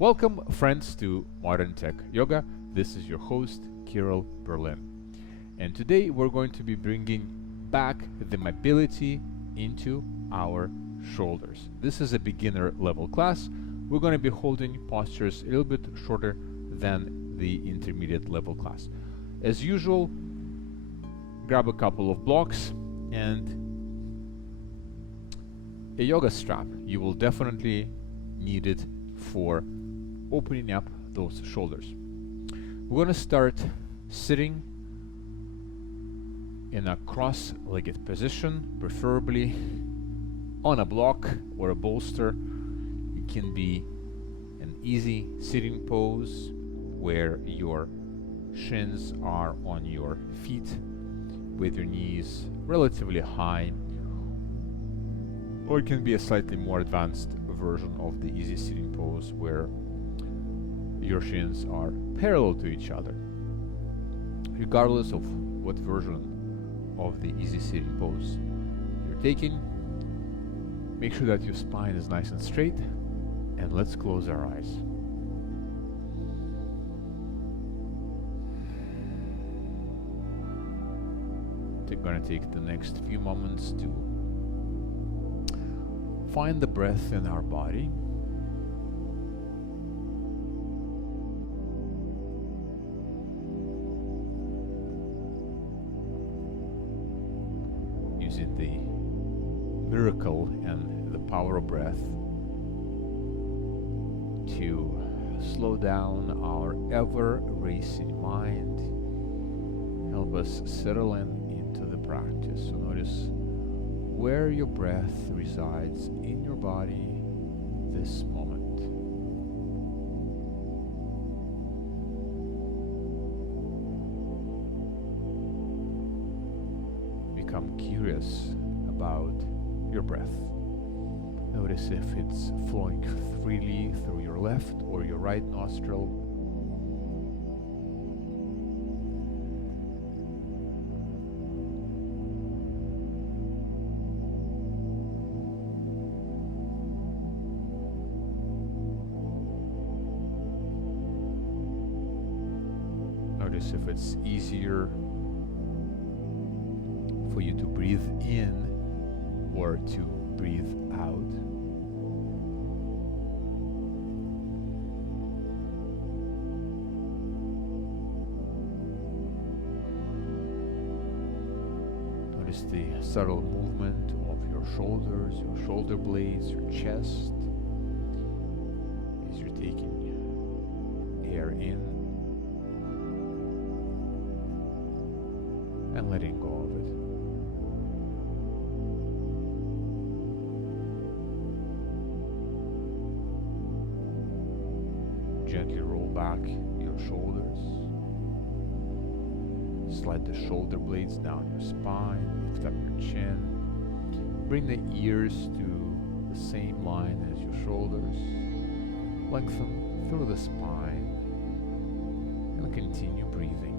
Welcome, friends, to Modern Tech Yoga. This is your host, Kirill Berlin. And today we're going to be bringing back the mobility into our shoulders. This is a beginner level class. We're going to be holding postures a little bit shorter than the intermediate level class. As usual, grab a couple of blocks and a yoga strap. You will definitely need it for opening up those shoulders. We're going to start sitting in a cross-legged position, preferably on a block or a bolster. It can be an easy sitting pose where your shins are on your feet with your knees relatively high, or it can be a slightly more advanced version of the easy sitting pose where your shins are parallel to each other. Regardless of what version of the easy sitting pose you're taking, make sure that your spine is nice and straight, and let's close our eyes. We're going to take the next few moments to find the breath in our body. Using the miracle and the power of breath to slow down our ever-racing mind, help us settle into the practice. So notice where your breath resides in your body this moment. Become curious about your breath. Notice if it's flowing freely through your left or your right nostril. Notice if it's easier for you to breathe in or to breathe out. Notice the subtle movement of your shoulders, your shoulder blades, your chest as you're taking air in and letting go of it. Gently roll back your shoulders. Slide the shoulder blades down your spine. Lift up your chin. Bring the ears to the same line as your shoulders. Lengthen through the spine and continue breathing.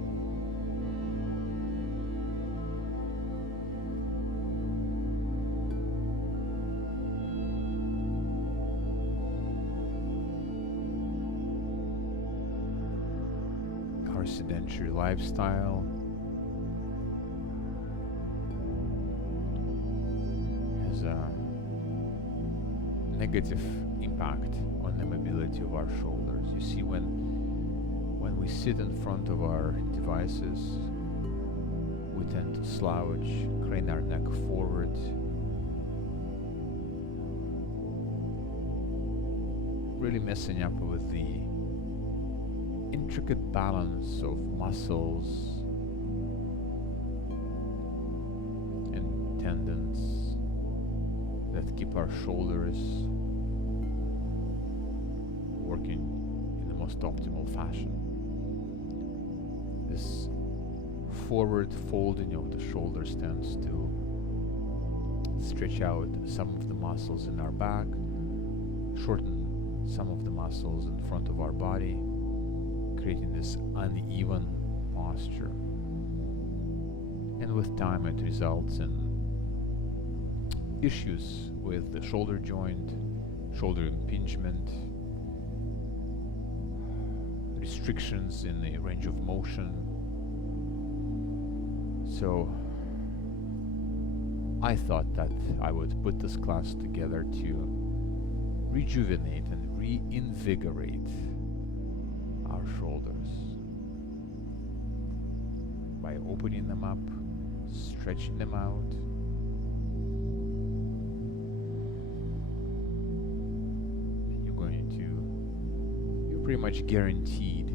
Our sedentary lifestyle has a negative impact on the mobility of our shoulders. You see, when we sit in front of our devices, we tend to slouch, crane our neck forward, really messing up with the intricate balance of muscles and tendons that keep our shoulders working in the most optimal fashion. This forward folding of the shoulders tends to stretch out some of the muscles in our back, shorten some of the muscles in front of our body, creating this uneven posture. And with time it results in issues with the shoulder joint, shoulder impingement, restrictions in the range of motion. So I thought that I would put this class together to rejuvenate and reinvigorate our shoulders by opening them up, stretching them out. And you're pretty much guaranteed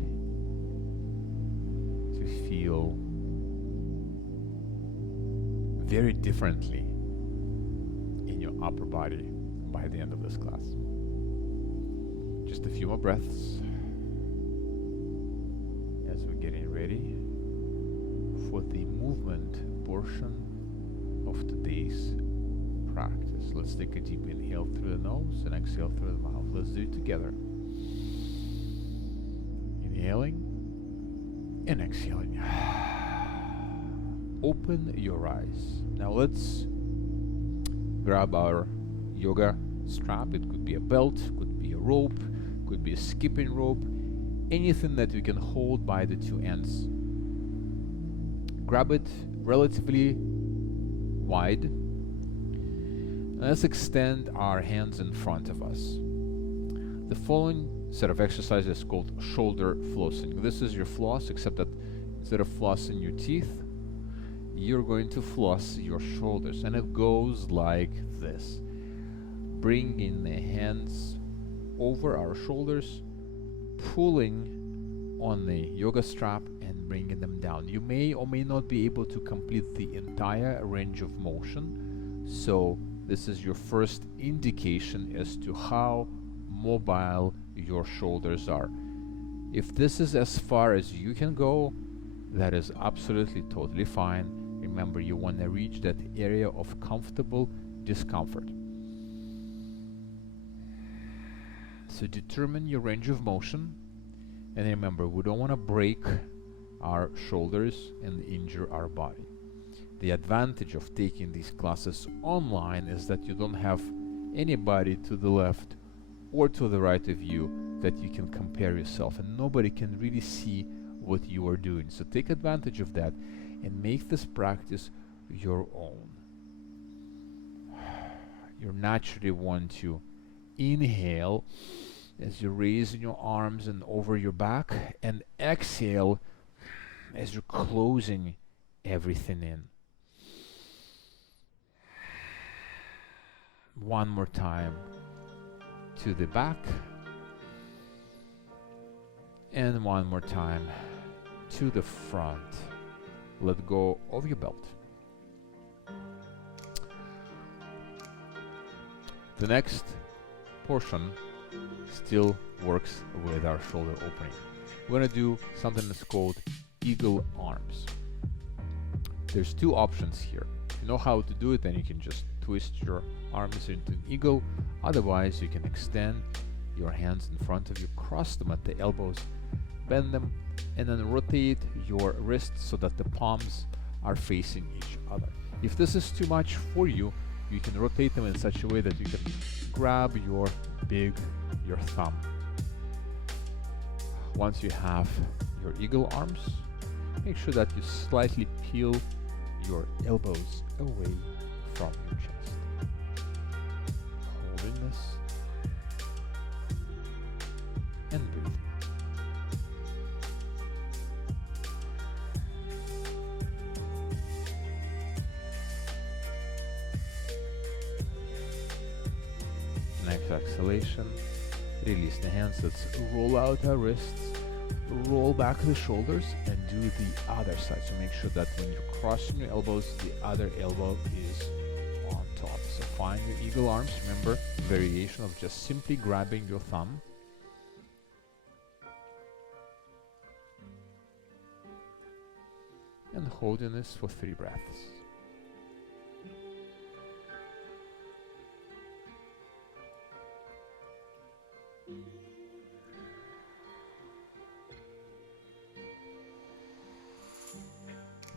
to feel very differently in your upper body by the end of this class. Just a few more breaths as we're getting ready for the movement portion of today's practice. Let's take a deep inhale through the nose and exhale through the mouth. Let's do it together. Inhaling and exhaling. Open your eyes. Now let's grab our yoga strap. It could be a belt, could be a rope, could be a skipping rope, anything that we can hold by the two ends. Grab it relatively wide. Let's extend our hands in front of us. The following set of exercises is called shoulder flossing. This is your floss, except that instead of flossing your teeth, you're going to floss your shoulders, and it goes like this. Bringing the hands over our shoulders, pulling on the yoga strap and bringing them down. You may or may not be able to complete the entire range of motion, so this is your first indication as to how mobile your shoulders are. If this is as far as you can go, that is absolutely totally fine. Remember, you want to reach that area of comfortable discomfort. So determine your range of motion, and remember, we don't want to break our shoulders and injure our body. The advantage of taking these classes online is that you don't have anybody to the left or to the right of you that you can compare yourself, and nobody can really see what you are doing. So take advantage of that and make this practice your own. You naturally want to inhale as you're raising your arms and over your back, and exhale as you're closing everything in. One more time to the back, and one more time to the front. Let go of your belt. The next portion still works with our shoulder opening. We're going to do something that's called eagle arms. There's two options here. If you know how to do it, then you can just twist your arms into an eagle. Otherwise, you can extend your hands in front of you, cross them at the elbows, bend them, and then rotate your wrists so that the palms are facing each other. If this is too much for you, you can rotate them in such a way that you can grab your thumb. Once you have your eagle arms, make sure that you slightly peel your elbows away from your chest. Holding this and breathing. Next exhalation, release the hands. Let's roll out our wrists, roll back the shoulders, and do the other side. So make sure that when you're crossing your elbows, the other elbow is on top. So find your eagle arms. Remember, variation of just simply grabbing your thumb. And holding this for 3 breaths.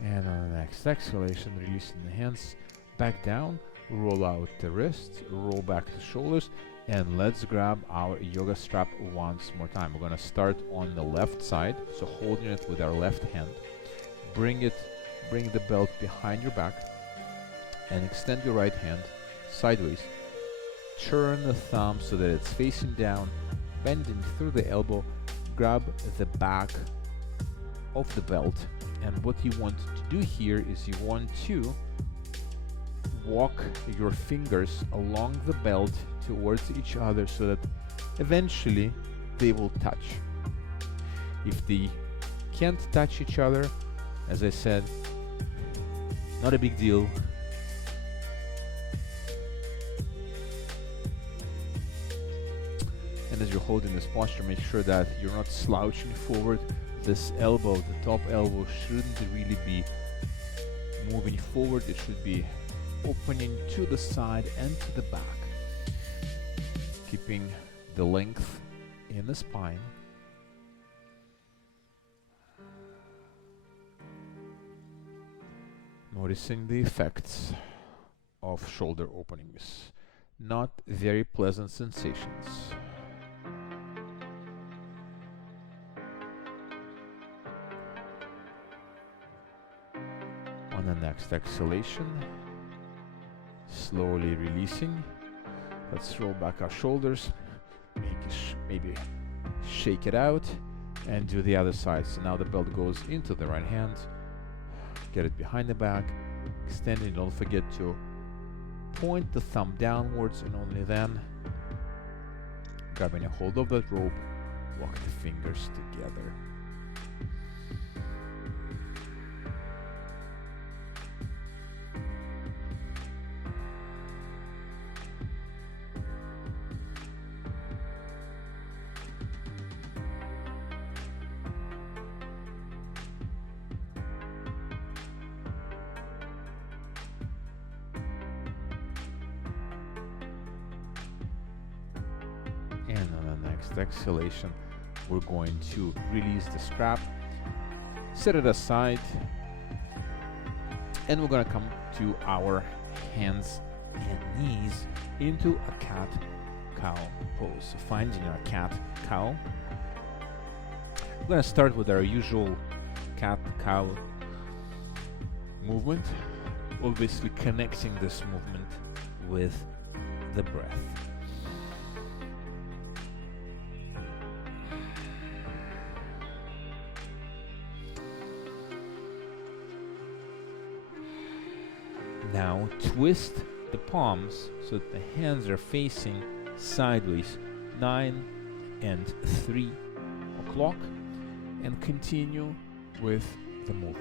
And on the next exhalation, releasing the hands back down, roll out the wrists, roll back the shoulders, and let's grab our yoga strap once more time. We're gonna start on the left side, so holding it with our left hand. Bring the belt behind your back and extend your right hand sideways. Turn the thumb so that it's facing down, bending through the elbow. Grab the back of the belt, and what you want to do here is you want to walk your fingers along the belt towards each other so that eventually they will touch. If they can't touch each other, as I said, not a big deal. And as you're holding this posture, make sure that you're not slouching forward. This elbow, the top elbow, shouldn't really be moving forward. It should be opening to the side and to the back, keeping the length in the spine. Noticing the effects of shoulder openings. Not very pleasant sensations. On the next exhalation, slowly releasing. Let's roll back our shoulders, maybe shake it out, and do the other side. So now the belt goes into the right hand. Get it behind the back, extending. Don't forget to point the thumb downwards, and only then, grabbing a hold of that rope, walk the fingers together. And on the next exhalation, we're going to release the strap, set it aside, and we're going to come to our hands and knees into a cat-cow pose. So finding our cat-cow. We're going to start with our usual cat-cow movement, obviously connecting this movement with the breath. Now twist the palms so that the hands are facing sideways, 9 and 3 o'clock, and continue with the movement.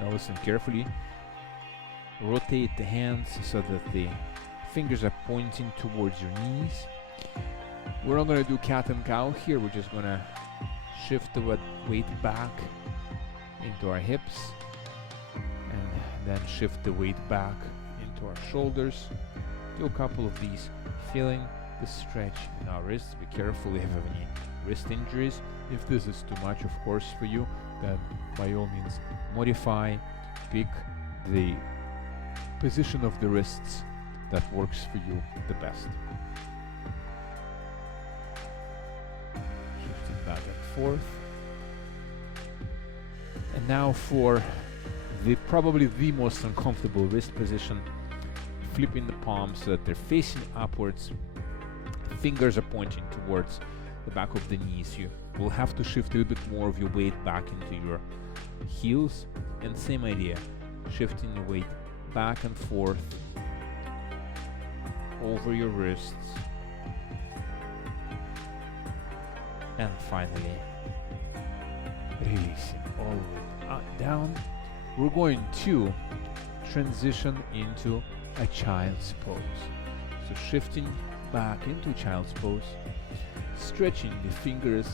Now listen carefully. Rotate the hands so that the fingers are pointing towards your knees. We're not going to do cat and cow here. We're just going to shift the weight back into our hips and then shift the weight back into our shoulders. Do a couple of these, feeling the stretch in our wrists. Be careful if you have any wrist injuries. If this is too much, of course, for you, then by all means modify, pick the position of the wrists that works for you the best. Shifting back and forth. And now for probably the most uncomfortable wrist position, flipping the palms so that they're facing upwards. Fingers are pointing towards the back of the knees. You will have to shift a little bit more of your weight back into your heels, and same idea, shifting the weight back and forth over your wrists, and finally releasing all the way down. We're going to transition into a child's pose. So shifting back into child's pose, stretching the fingers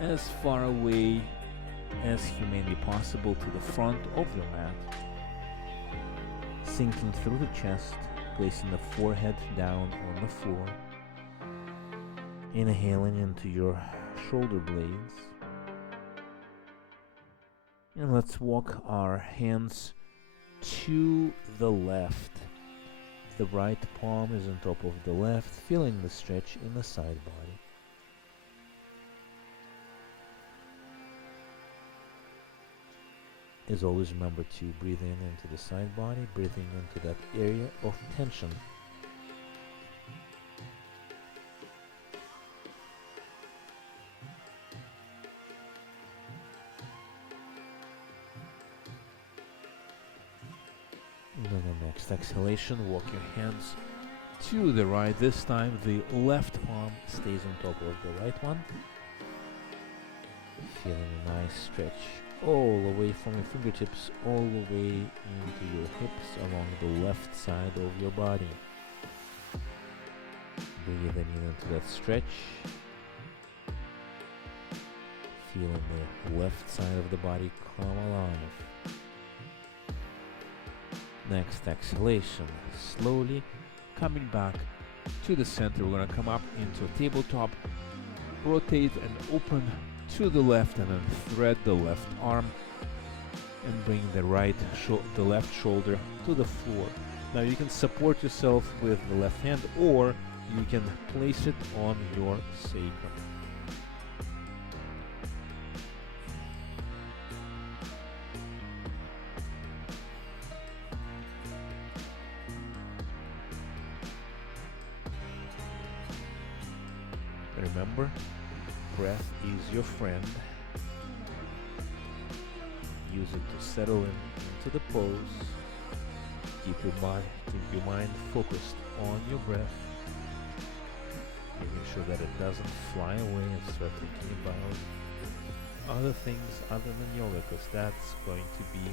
as far away as humanly possible to the front of the mat. sinking through the chest, placing the forehead down on the floor, inhaling into your shoulder blades. And let's walk our hands to the left. The right palm is on top of the left, feeling the stretch in the side body. As always, remember to breathe in into the side body, breathing into that area of tension. And then the next exhalation, walk your hands to the right. This time the left palm stays on top of the right one. Feeling a nice stretch all the way from your fingertips, all the way into your hips along the left side of your body. Breathing in into that stretch. Feeling the left side of the body come alive. Next exhalation, slowly coming back to the center. We're gonna come up into a tabletop, rotate and open to the left, and then thread the left arm and bring the left shoulder to the floor. Now you can support yourself with the left hand, or you can place it on your sacrum. Remember, breath is your friend. Use it to settle into the pose. Keep your mind focused on your breath. Making sure that it doesn't fly away and start thinking about other things other than yoga, because that's going to be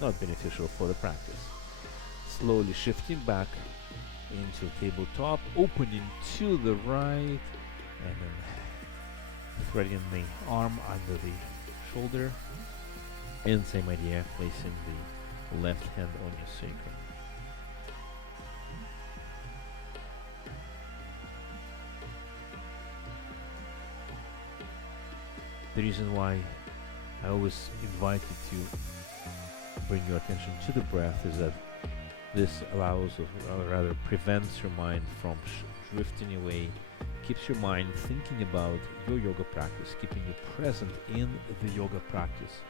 not beneficial for the practice. Slowly shifting back into tabletop, opening to the right, and then threading the arm under the shoulder, and same idea, placing the left hand on your sacrum. The reason why I always invite you to bring your attention to the breath is that this allows, or rather prevents your mind from drifting away, keeps your mind thinking about your yoga practice, keeping you present in the yoga practice,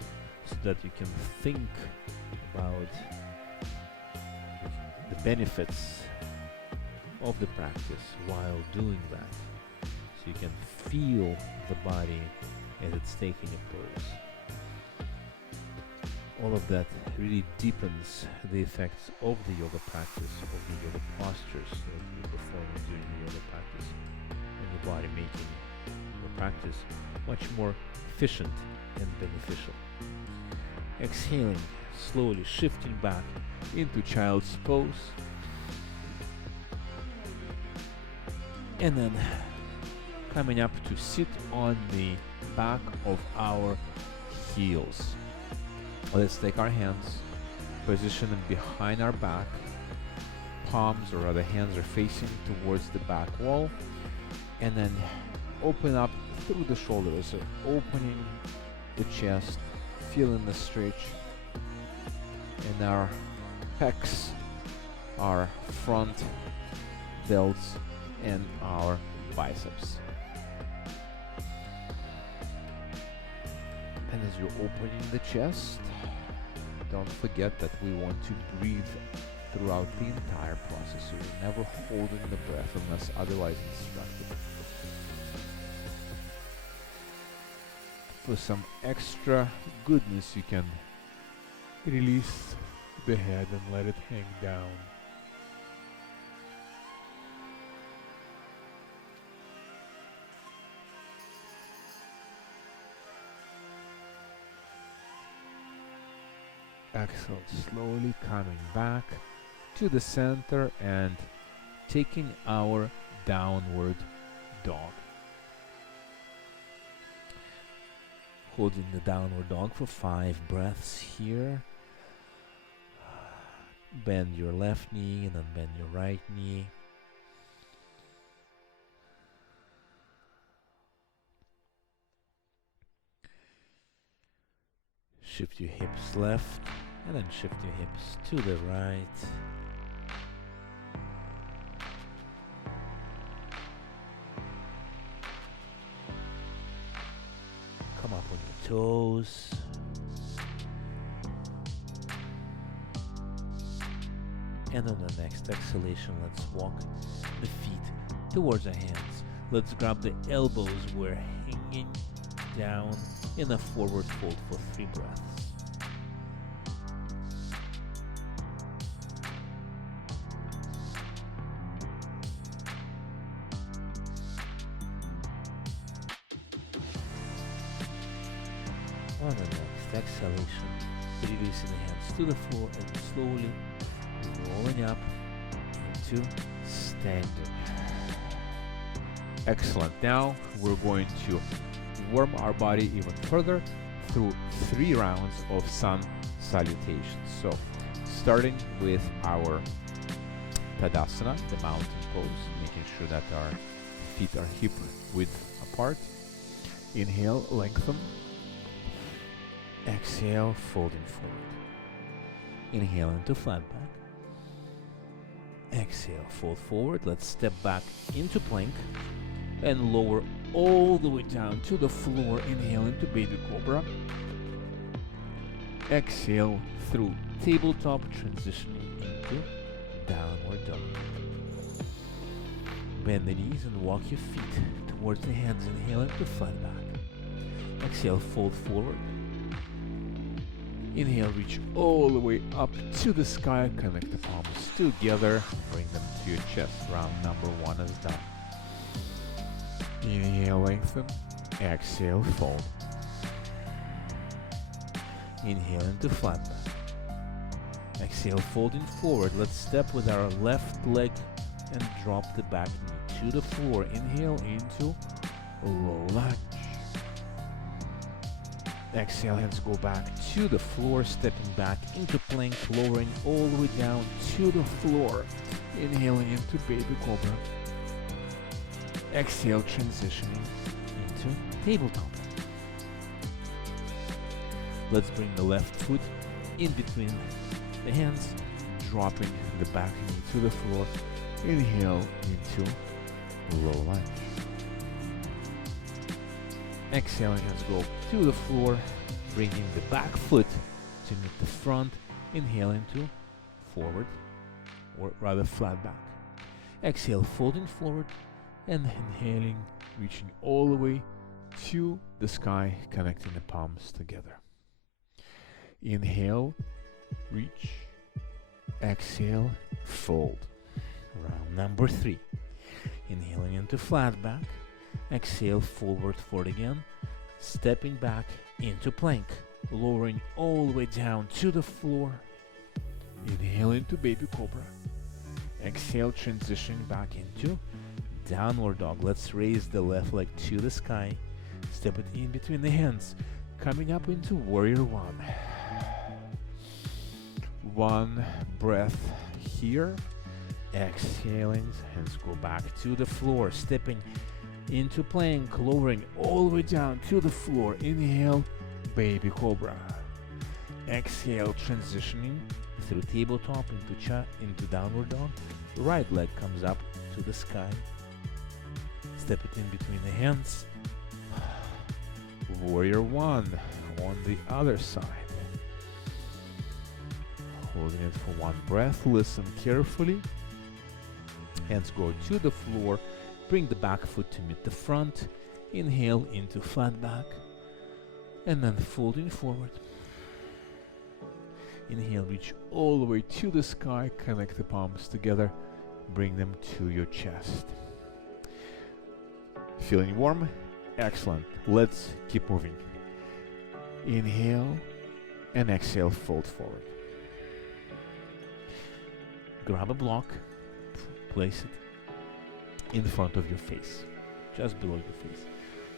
so that you can think about the benefits of the practice while doing that. So you can feel the body as it's taking a pose. All of that really deepens the effects of the yoga practice, of the yoga postures that you perform during the yoga practice, and the body, making the practice much more efficient and beneficial. Exhaling, slowly shifting back into child's pose, and then coming up to sit on the back of our heels. Let's take our hands, position them behind our back. Palms, or rather hands, are facing towards the back wall, and then open up through the shoulders, so opening the chest, feeling the stretch, and our pecs, our front delts, and our biceps. And as you're opening the chest, don't forget that we want to breathe throughout the entire process, so you're never holding the breath unless otherwise instructed. For some extra goodness, you can release the head and let it hang down. Exhale, slowly coming back to the center and taking our downward dog. Holding the downward dog for 5 breaths here. Bend your left knee and then bend your right knee. Shift your hips left and then shift your hips to the right. Come up on your toes. And on the next exhalation, let's walk the feet towards the hands. Let's grab the elbows. We're hanging down in a forward fold for 3 breaths. On the next exhalation, releasing the hands to the floor and slowly rolling up into standing. Excellent. Now we're going to warm our body even further through 3 rounds of sun salutations. So starting with our Tadasana, the mountain pose, making sure that our feet are hip width apart. Inhale, lengthen. Exhale, folding forward. Inhale into flat back. Exhale, fold forward. Let's step back into plank and lower all the way down to the floor. Inhale into baby cobra. Exhale through Tabletop, transitioning into downward dog. Bend the knees and walk your feet towards the hands. Inhale into flat back. Exhale, fold forward. Inhale, reach all the way up to the sky. Connect the palms together. Bring them to your chest. Round number 1 is done. Inhale, lengthen. Exhale, fold. Inhale into flat back. Exhale, folding forward. Let's step with our left leg and drop the back knee to the floor. Inhale into low lunge. Exhale, hands go back to the floor, stepping back into plank, lowering all the way down to the floor. Inhaling into baby cobra. Exhale, transitioning into tabletop. Let's bring the left foot in between the hands, dropping the back knee to the floor. Inhale into low lunge. Exhaling, hands go to the floor, bringing the back foot to meet the front. Inhale into forward, or rather flat back. Exhale, folding forward, and inhaling, reaching all the way to the sky, connecting the palms together. Inhale, reach. Exhale, fold. Round number 3. Inhaling into flat back. Exhale, forward fold again, stepping back into plank, lowering all the way down to the floor. Inhale into baby cobra. Exhale, transitioning back into downward dog. Let's raise the left leg to the sky, step it in between the hands, coming up into warrior 1. 1 breath here. Exhaling, hands go back to the floor, stepping into plank, lowering all the way down to the floor. Inhale, baby cobra. Exhale, transitioning through tabletop into downward dog. Right leg comes up to the sky. Step it in between the hands. Warrior 1 on the other side. Holding it for 1 breath. Listen carefully. Hands go to the floor. Bring the back foot to meet the front. Inhale into flat back. And then folding forward. Inhale, reach all the way to the sky. Connect the palms together. Bring them to your chest. Feeling warm? Excellent. Let's keep moving. Inhale and exhale, fold forward. Grab a block, place it in front of your face, just below your face.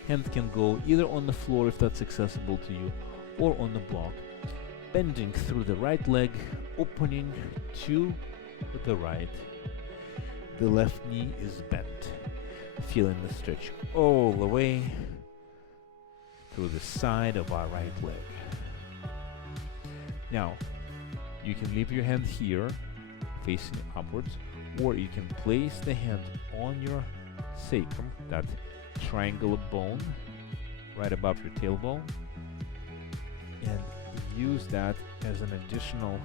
Hand can go either on the floor if that's accessible to you, or on the block. bending through the right leg, opening to the right. The left knee is bent. Feeling the stretch all the way through the side of our right leg. Now, you can leave your hand here, facing upwards, or you can place the hand on your sacrum, that triangle bone right above your tailbone, and use that as an additional,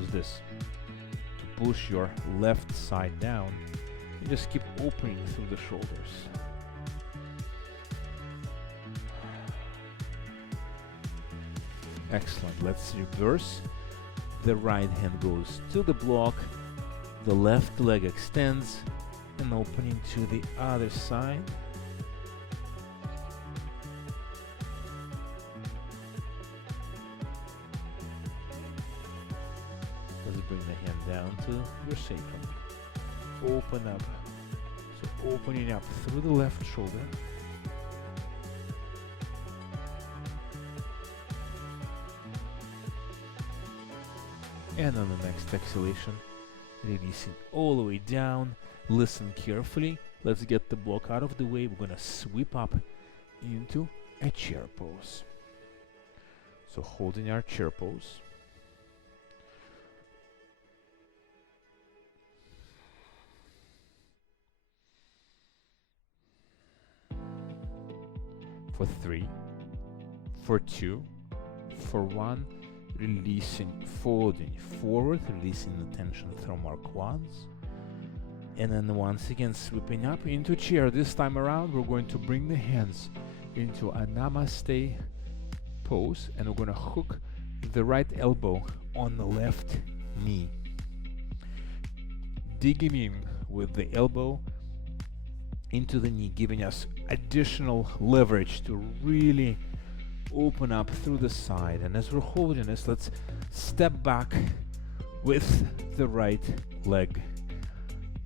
use this to push your left side down, and just keep opening through the shoulders. Excellent. Let's reverse. The right hand goes to the block, the left leg extends, and opening to the other side. Let's bring the hand down to your sacrum. Open up. So opening up through the left shoulder. And on the next exhalation, releasing all the way down. Listen carefully. Let's get the block out of the way. We're gonna sweep up into a chair pose. So holding our chair pose. For 3, for 2, for 1, releasing, folding forward, releasing the tension from our quads. And then once again sweeping up into chair. This time around we're going to bring the hands into a namaste pose, and we're going to hook the right elbow on the left knee, digging in with the elbow into the knee, giving us additional leverage to really open up through the side. And as we're holding this, let's step back with the right leg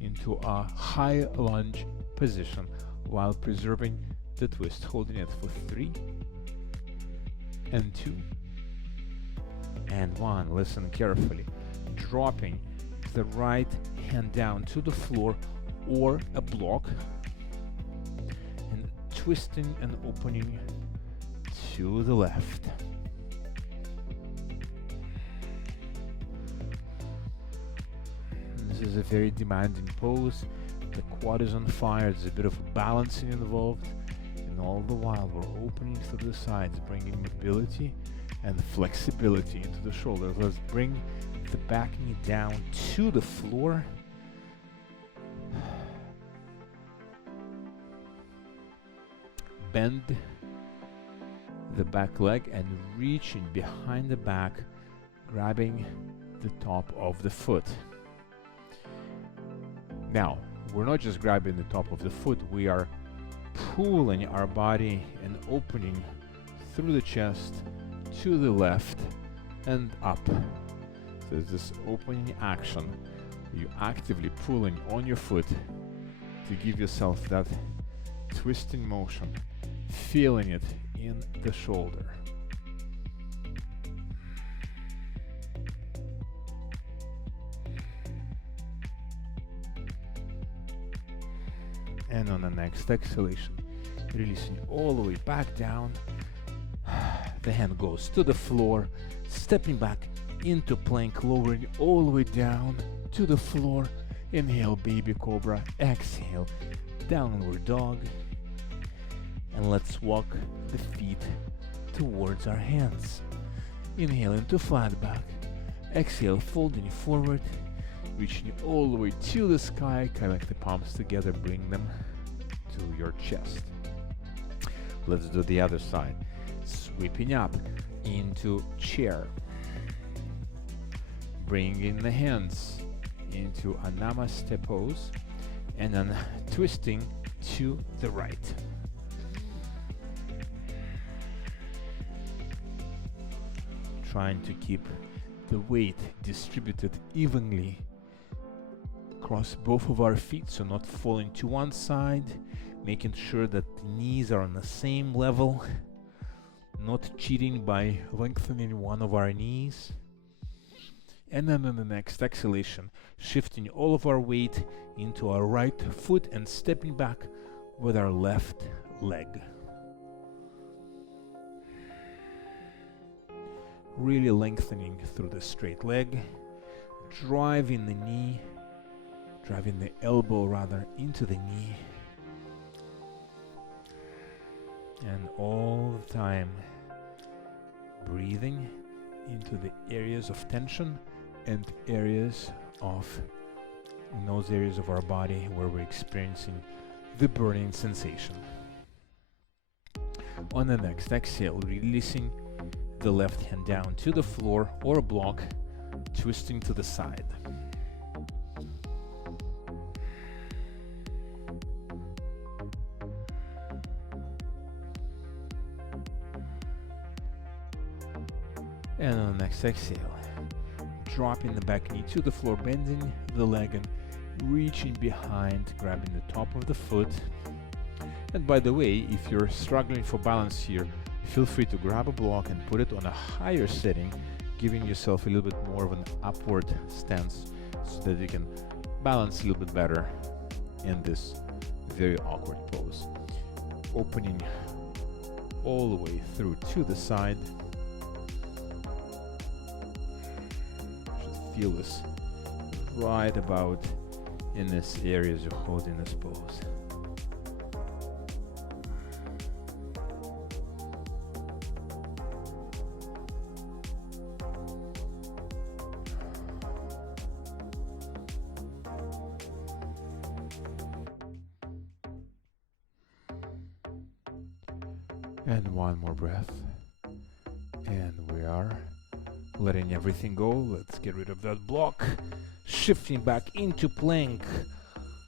into a high lunge position while preserving the twist, holding it for 3 and 2 and 1. Listen carefully. Dropping the right hand down to the floor or a block, and twisting and opening to the left. This is a very demanding pose. The quad is on fire. There's a bit of balancing involved, and all the while we're opening through the sides, bringing mobility and flexibility into the shoulders. Let's bring the back knee down to the floor. Bend the back leg and reaching behind the back, grabbing the top of the foot. Now, we're not just grabbing the top of the foot, we are pulling our body and opening through the chest to the left and up. So there's this opening action. You actively pulling on your foot to give yourself that twisting motion, feeling it in the shoulder. And on the next exhalation, releasing all the way back down. The hand goes to the floor, stepping back into plank, lowering all the way down to the floor. Inhale, baby cobra. Exhale, downward dog. And let's walk the feet towards our hands. Inhale into flat back. Exhale, folding forward, reaching all the way to the sky. Connect the palms together, bring them to your chest. Let's do the other side. Sweeping up into chair. Bringing the hands into a namaste pose, and then twisting to the right. Trying to keep the weight distributed evenly across both of our feet, so not falling to one side, making sure that the knees are on the same level, not cheating by lengthening one of our knees. And then on the next exhalation, shifting all of our weight into our right foot and stepping back with our left leg. Really lengthening through the straight leg, driving the elbow rather into the knee. And all the time breathing into the areas of tension and areas of in those areas of our body where we're experiencing the burning sensation. On the next exhale, releasing the left hand down to the floor or a block, twisting to the side. And on the next exhale, dropping the back knee to the floor, bending the leg and reaching behind, grabbing the top of the foot. And by the way, if you're struggling for balance here, feel free to grab a block and put it on a higher setting, giving yourself a little bit more of an upward stance so that you can balance a little bit better in this very awkward pose. Opening all the way through to the side. Just feel this right about in this area as you're holding this pose. And one more breath. And we are letting everything go. Let's get rid of that block. Shifting back into plank.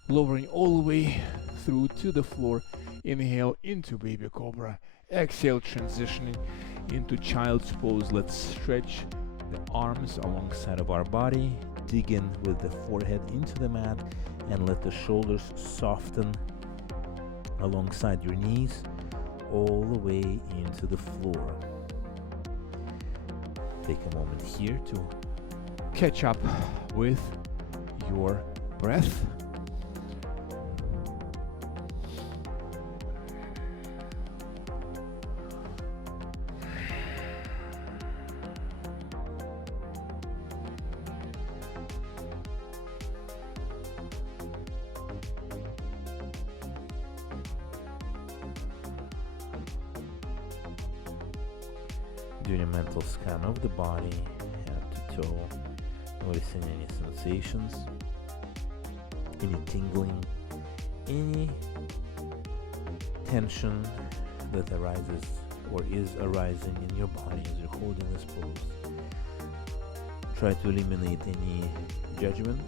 Lowering all the way through to the floor. Inhale into baby cobra. Exhale, transitioning into child's pose. Let's stretch the arms alongside of our body. Dig in with the forehead into the mat. And let the shoulders soften alongside your knees, all the way into the floor. Take a moment here to catch up with your breath. Doing a mental scan of the body, head to toe, noticing any sensations, any tingling, any tension that arises or is arising in your body as you're holding this pose. Try to eliminate any judgment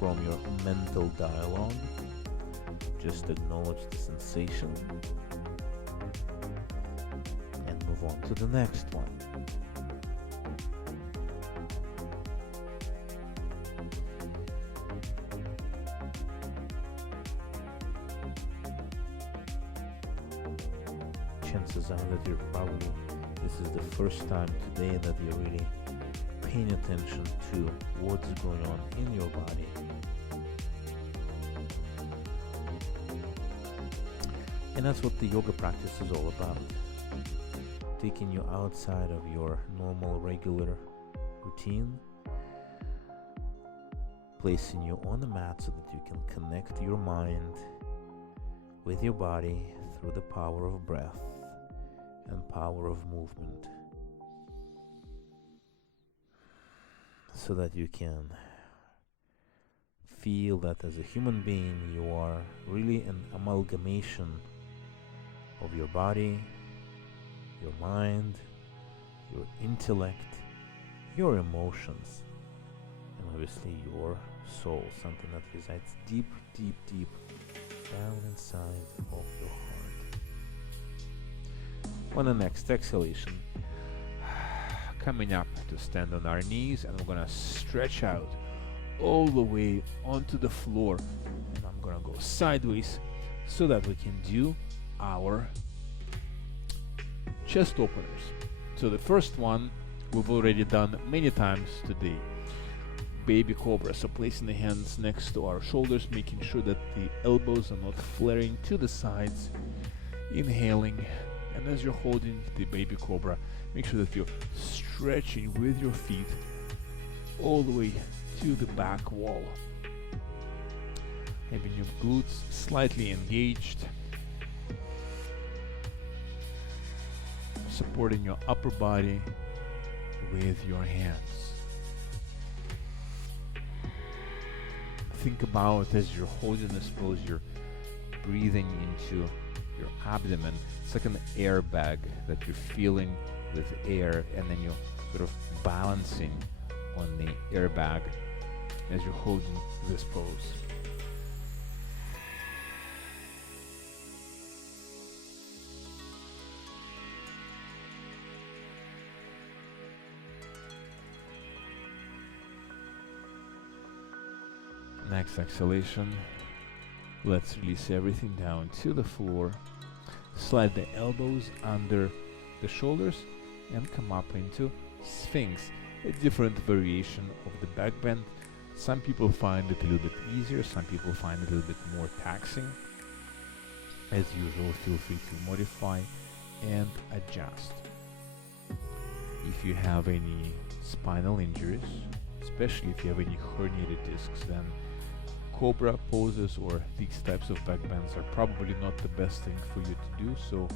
from your mental dialogue. Just acknowledge the sensation. Move on to the next one. Chances are that this is the first time today that you're really paying attention to what's going on in your body. And that's what the yoga practice is all about. Taking you outside of your normal, regular routine, placing you on the mat so that you can connect your mind with your body through the power of breath and power of movement, so that you can feel that as a human being you are really an amalgamation of your body, your mind, your intellect, your emotions, and obviously your soul, something that resides deep, deep, deep down inside of your heart. On the next exhalation, coming up to stand on our knees, and we're gonna stretch out all the way onto the floor, and I'm gonna go sideways so that we can do our chest openers. So the first one we've already done many times today. Baby Cobra. So placing the hands next to our shoulders, making sure that the elbows are not flaring to the sides. Inhaling, and as you're holding the Baby Cobra, make sure that you're stretching with your feet all the way to the back wall. Having your glutes slightly engaged, supporting your upper body with your hands. Think about, as you're holding this pose, you're breathing into your abdomen. It's like an airbag that you're filling with air, and then you're sort of balancing on the airbag as you're holding this pose. Next exhalation, let's release everything down to the floor. Slide the elbows under the shoulders and come up into Sphinx, a different variation of the back bend. Some people find it a little bit easier, some people find it a little bit more taxing. As usual, feel free to modify and adjust. If you have any spinal injuries, especially if you have any herniated discs, then Cobra poses or these types of back bends are probably not the best thing for you to do, so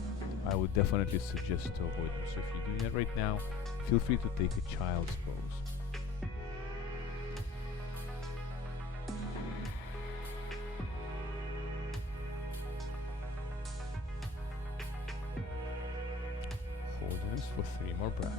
I would definitely suggest to avoid them. So if you're doing it right now, feel free to take a child's pose. Holding this for 3 more breaths.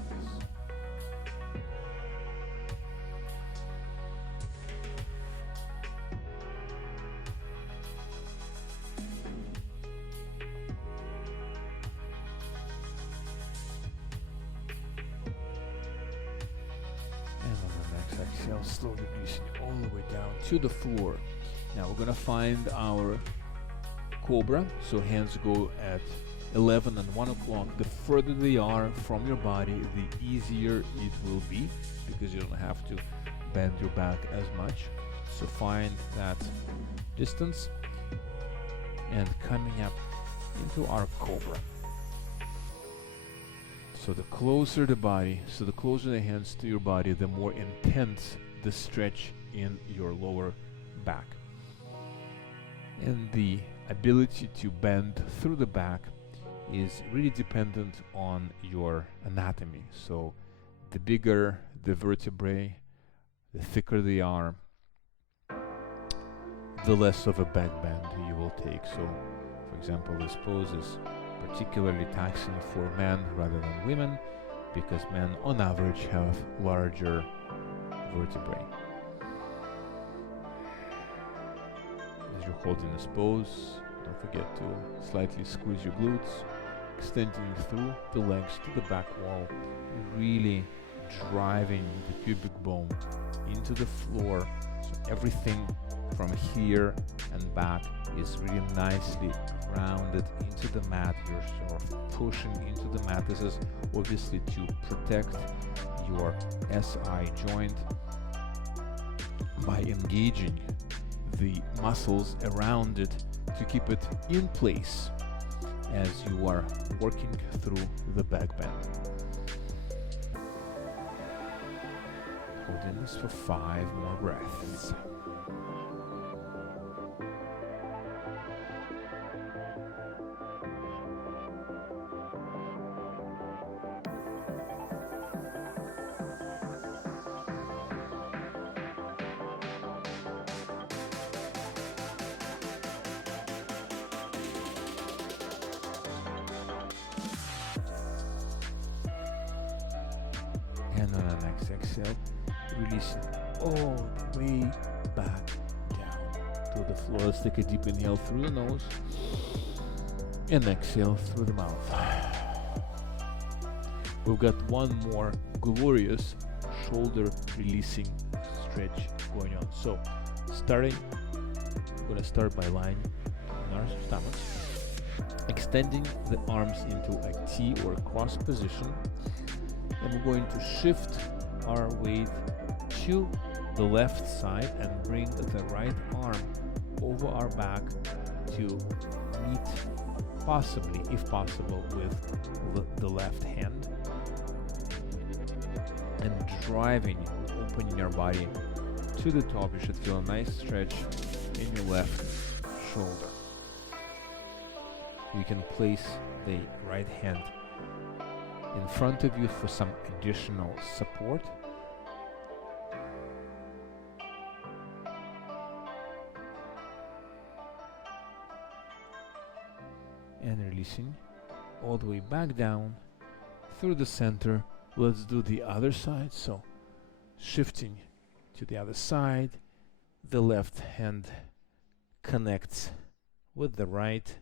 Exhale, slowly releasing all the way down to the floor. Now we're gonna find our Cobra. So hands go at 11 and 1 o'clock. The further they are from your body, the easier it will be, because you don't have to bend your back as much. So find that distance and coming up into our Cobra. So the closer the body, so the closer the hands to your body, the more intense the stretch in your lower back. And the ability to bend through the back is really dependent on your anatomy. So the bigger the vertebrae, the thicker they are, the less of a back bend you will take. So for example, this pose is particularly taxing for men rather than women, because men on average have larger vertebrae. As you're holding this pose, don't forget to slightly squeeze your glutes, extending through the legs to the back wall, really driving the pubic bone into the floor, so everything from here and back is really nicely grounded into the mat. You're sort of pushing into the mat. This is obviously to protect your SI joint by engaging the muscles around it to keep it in place as you are working through the back bend. Holding this for 5 more breaths. And on the next exhale, releasing all the way back down to the floor. Let's take a deep inhale through the nose and exhale through the mouth. We've got one more glorious shoulder releasing stretch going on. So we're going to start by lying on our stomachs. extending the arms into a T or cross position, and we're going to shift our weight to the left side and bring the right arm over our back to meet, possibly, if possible, with the left hand, and driving, opening your body to the top. You should feel a nice stretch in your left shoulder. You can place the right hand in front of you for some additional support. And releasing all the way back down through the center. Let's do the other side. So shifting to the other side, the left hand connects with the right,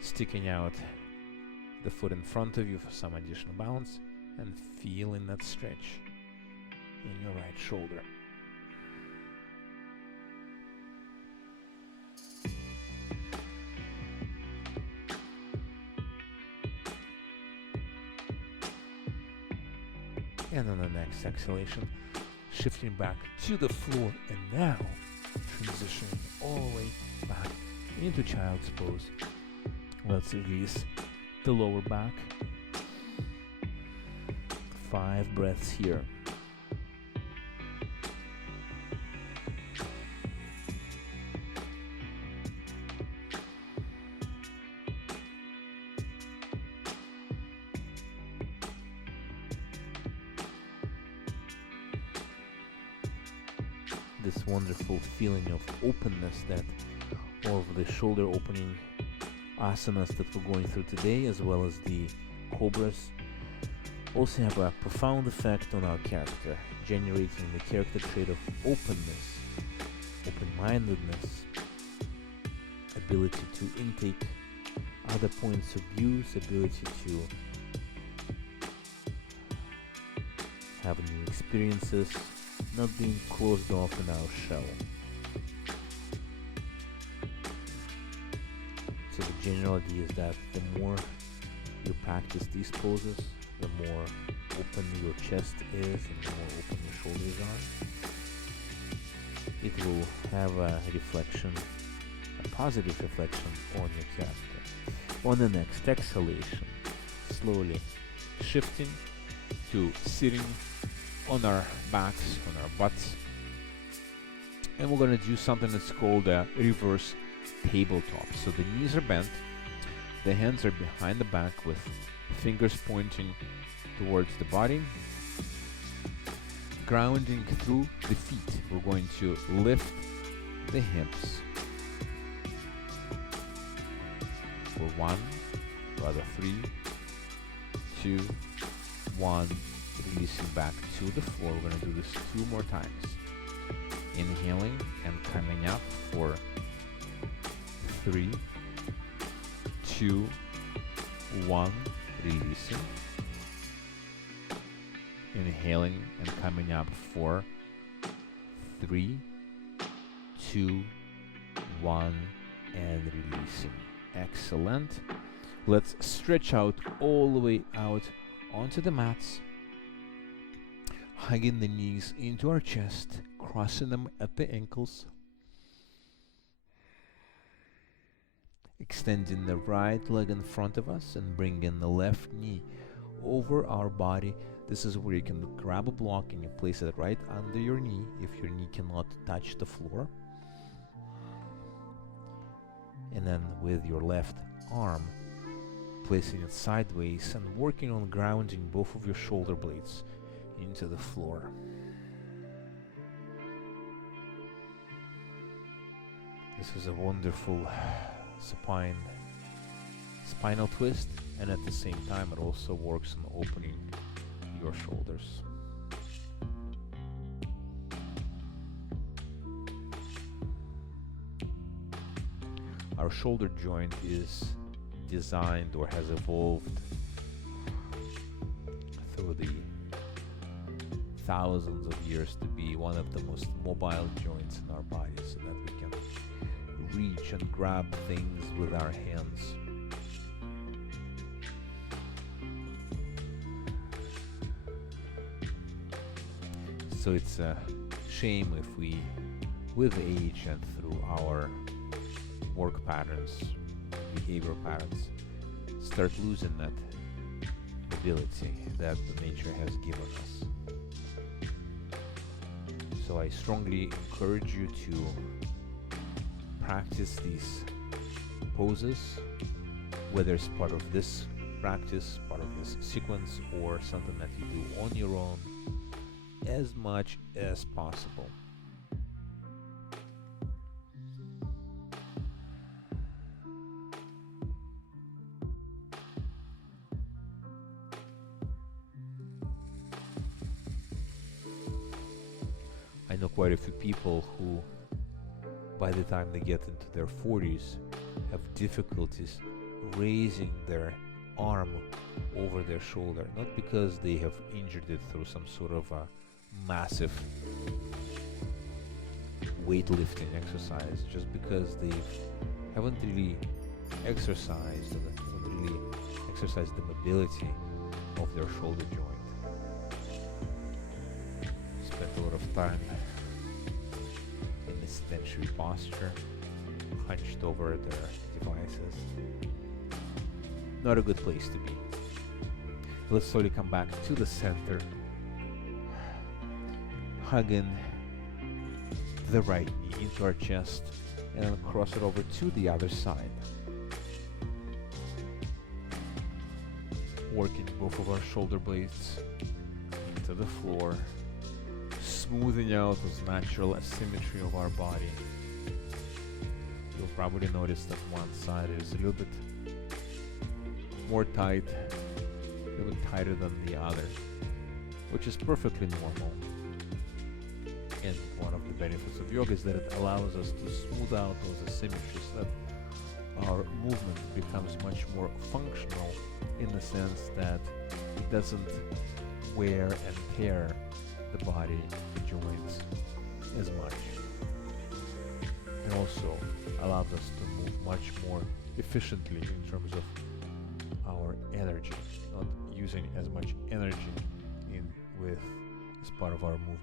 sticking out the foot in front of you for some additional balance, and feeling that stretch in your right shoulder. And on the next exhalation, shifting back to the floor, and now transitioning all the way back into child's pose. Let's release the lower back. 5 breaths here. This wonderful feeling of openness that all of the shoulder opening asanas that we're going through today, as well as the Cobras, also have a profound effect on our character, generating the character trait of openness, open-mindedness, ability to intake other points of views, ability to have new experiences, not being closed off in our shell. So the general idea is that the more you practice these poses, the more open your chest is and the more open your shoulders are. It will have a reflection, a positive reflection on your character. On the next exhalation, slowly shifting to sitting on our backs, on our butts, and we're going to do something that's called a reverse tabletop. So the knees are bent, the hands are behind the back with fingers pointing towards the body, grounding through the feet. We're going to lift the hips for 1, rather 3, 2, 1. Releasing back to the floor. We're going to do this 2 more times. Inhaling and coming up for 3, 2, 1. Releasing. Inhaling and coming up for 3, 2, 1, and releasing. Excellent. Let's stretch out all the way out onto the mats, hugging the knees into our chest, crossing them at the ankles, extending the right leg in front of us and bringing the left knee over our body. This is where you can grab a block and you place it right under your knee if your knee cannot touch the floor. And then with your left arm, placing it sideways and working on grounding both of your shoulder blades into the floor. This is a wonderful spinal twist, and at the same time it also works on opening your shoulders. Our shoulder joint is designed or has evolved through the thousands of years to be one of the most mobile joints in our body, so that we can reach and grab things with our hands. So it's a shame if we, with age and through our work patterns, behavior patterns, start losing that ability that the nature has given us. So I strongly encourage you to practice these poses, whether it's part of this practice, part of this sequence, or something that you do on your own, as much as possible. I know quite a few people who, by the time they get into their 40s, have difficulties raising their arm over their shoulder, not because they have injured it through some sort of a massive weightlifting exercise, just because they haven't really exercised the mobility of their shoulder joint. Spent a lot of time in a sedentary posture, hunched over their devices. Not a good place to be. Let's slowly come back to the center, hugging the right knee into our chest, and then cross it over to the other side. Working both of our shoulder blades into the floor, smoothing out this natural asymmetry of our body. You'll probably notice that one side is a little bit more tight, a little bit tighter than the other, which is perfectly normal. And one of the benefits of yoga is that it allows us to smooth out those asymmetries, so that our movement becomes much more functional, in the sense that it doesn't wear and tear the body joints as much, and also allows us to move much more efficiently in terms of our energy, not using as much energy as part of our movement.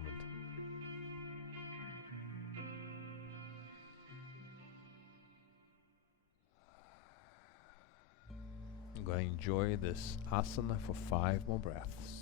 I'm going to enjoy this asana for 5 more breaths.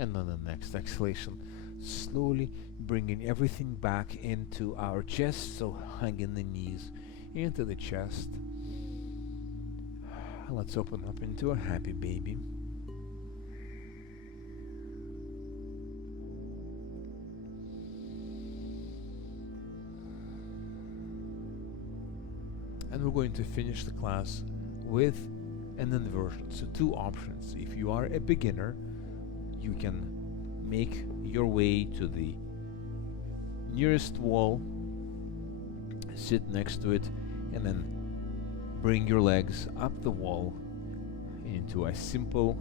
And on the next exhalation, slowly bringing everything back into our chest, so hugging the knees into the chest. Let's open up into a happy baby. And we're going to finish the class with an inversion. So 2 options. If you are a beginner, you can make your way to the nearest wall, sit next to it, and then bring your legs up the wall into a simple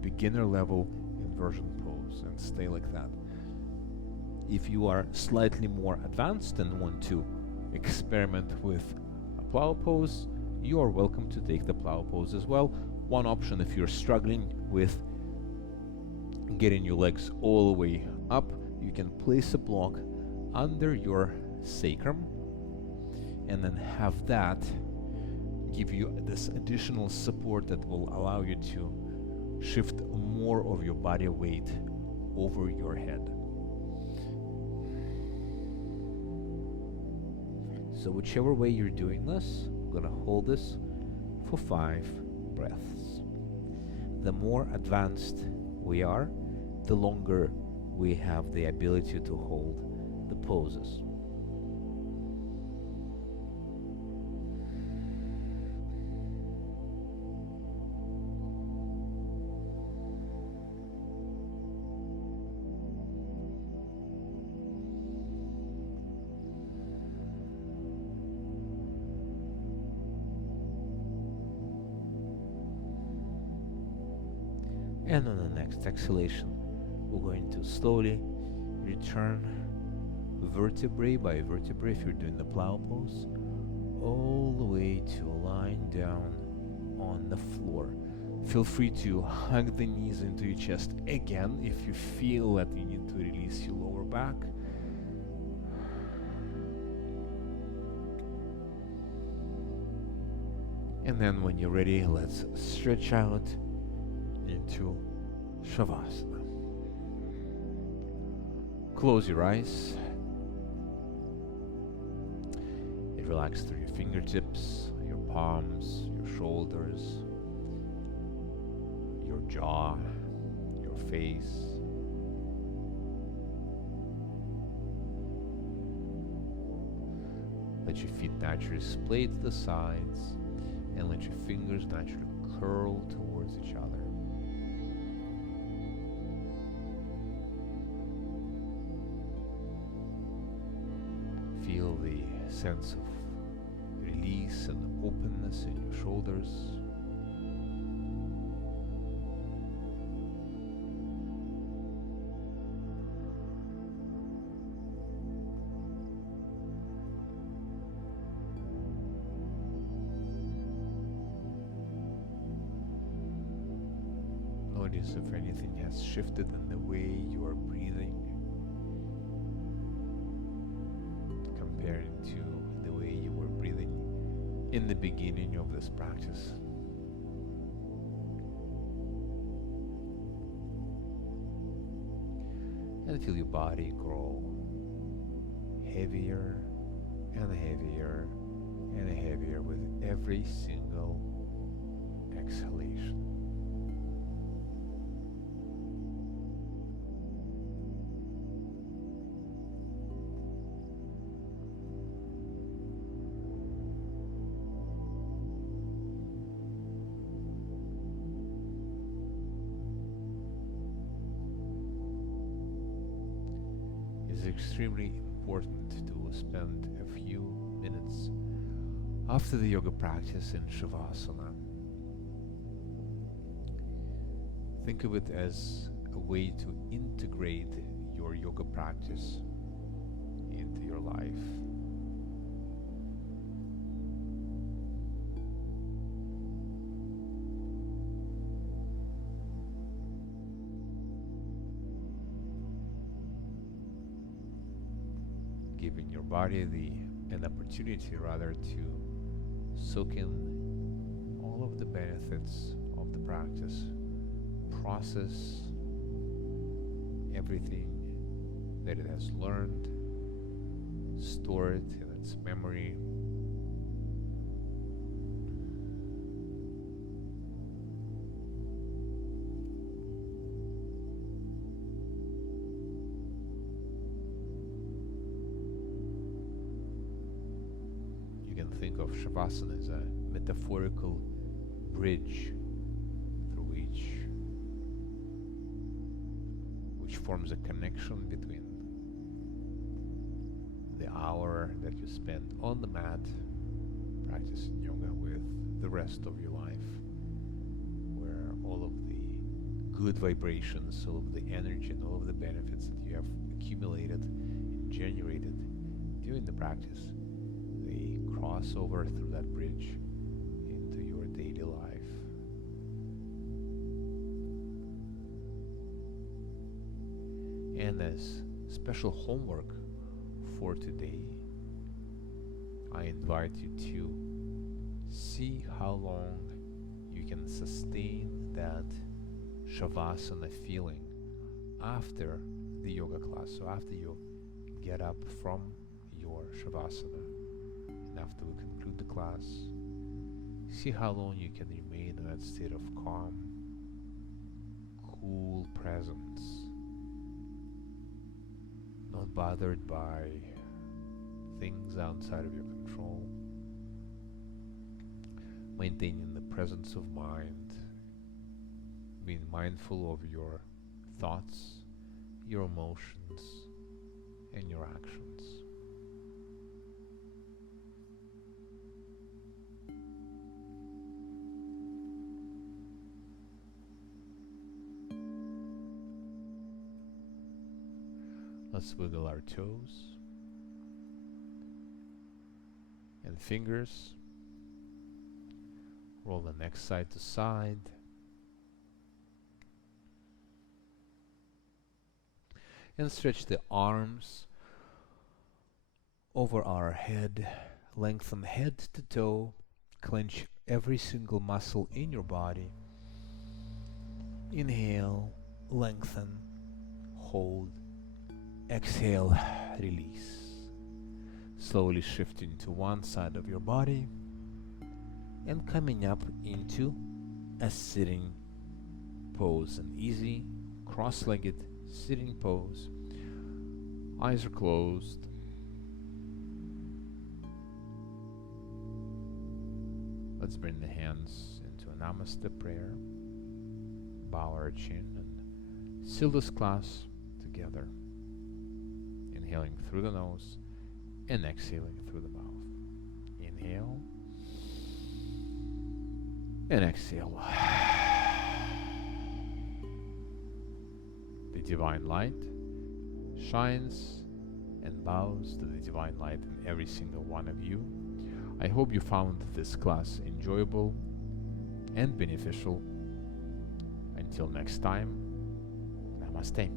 beginner level inversion pose and stay like that. If you are slightly more advanced and want to experiment with a plow pose, you are welcome to take the plow pose as well. One option, if you're struggling with getting your legs all the way up, you can place a block under your sacrum and then have that give you this additional support that will allow you to shift more of your body weight over your head. So whichever way you're doing this, I'm gonna hold this for 5 breaths. The more advanced we are, the longer we have the ability to hold the poses. And on the next exhalation, we're going to slowly return vertebrae by vertebrae, if you're doing the plow pose, all the way to lying down on the floor. Feel free to hug the knees into your chest again if you feel that you need to release your lower back. And then when you're ready, let's stretch out into Shavasana. Close your eyes. And relax through your fingertips, your palms, your shoulders, your jaw, your face. Let your feet naturally splay to the sides, and let your fingers naturally curl towards each other. Feel the sense of release and openness in your shoulders. Notice if anything has shifted in the way you are breathing, comparing to the way you were breathing in the beginning of this practice. And feel your body grow heavier and heavier and heavier with every single exhalation. It's extremely important to spend a few minutes after the yoga practice in Shavasana. Think of it as a way to integrate your yoga practice into your life. Giving your body an opportunity rather to soak in all of the benefits of the practice, process everything that it has learned, store it in its memory, think of Shavasana as a metaphorical bridge through which forms a connection between the hour that you spend on the mat practicing yoga with the rest of your life, where all of the good vibrations, all of the energy and all of the benefits that you have accumulated and generated during the practice, they cross over through that bridge into your daily life. And as special homework for today, I invite you to see how long you can sustain that Shavasana feeling after the yoga class. So after you get up from your Shavasana, and after we conclude the class, see how long you can remain in that state of calm, cool presence, not bothered by things outside of your control, maintaining the presence of mind, being mindful of your thoughts, your emotions, and your actions. Let's wiggle our toes and fingers. Roll the neck side to side. And stretch the arms over our head. Lengthen head to toe. Clench every single muscle in your body. Inhale, lengthen, hold. Exhale, release. Slowly shifting to one side of your body and coming up into a sitting pose, an easy cross-legged sitting pose. Eyes are closed. Let's bring the hands into a Namaste prayer. Bow our chin and seal this class together. Inhaling through the nose and exhaling through the mouth. Inhale and exhale. The divine light shines and bows to the divine light in every single one of you. I hope you found this class enjoyable and beneficial. Until next time, Namaste.